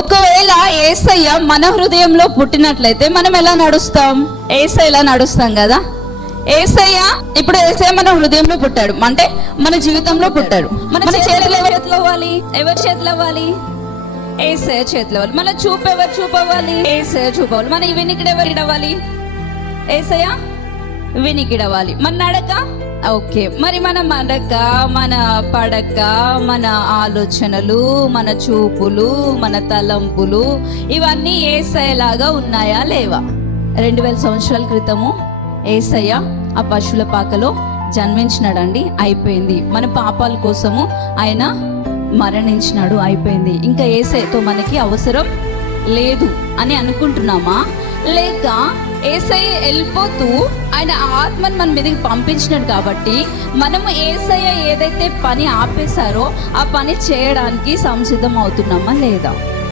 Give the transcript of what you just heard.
ఒకవేళ యేసయ్య మన హృదయంలో పుట్టినట్లయితే మనం ఎలా నడుస్తాం? యేసయ్య ఎలా నడుస్తాం కదా. ఇప్పుడు యేసయ్య మన హృదయంలో పుట్టాడు అంటే మన జీవితంలో పుట్టాడు. మన చేతులు ఎవరి చేతిలో అవ్వాలి? ఎవరి చేతిలో అవ్వాలి? యేసయ్య చేతిలో అవ్వాలి. మన చూపు ఎవరు చూపవ్వాలి? యేసయ్య చూపవాలి. మన వినికిడి ఎవరికి అవ్వాలి? యేసయ్య వినికిడవాలి. మన నడక ఓకే. మరి మన నడక, మన పడక, మన ఆలోచనలు, మన చూపులు, మన తలంపులు ఇవన్నీ యేసయ్యలాగా ఉన్నాయా లేవా? 2000 సంవత్సరాల క్రితము యేసయ్య ఆ పశువుల పాకలో జన్మించినాడండి, అయిపోయింది. మన పాపాల కోసము ఆయన మరణించినాడు, అయిపోయింది. ఇంకా యేసయ్యతో మనకి అవసరం లేదు అని అనుకుంటున్నామా? లేక యేసయ్య వెళ్ళిపోతూ ఆయన ఆత్మను మన మీదకి పంపించినాడు కాబట్టి మనము యేసయ్య ఏదైతే పని ఆపేశారో ఆ పని చేయడానికి సంసిద్ధం అవుతున్నామా లేదా?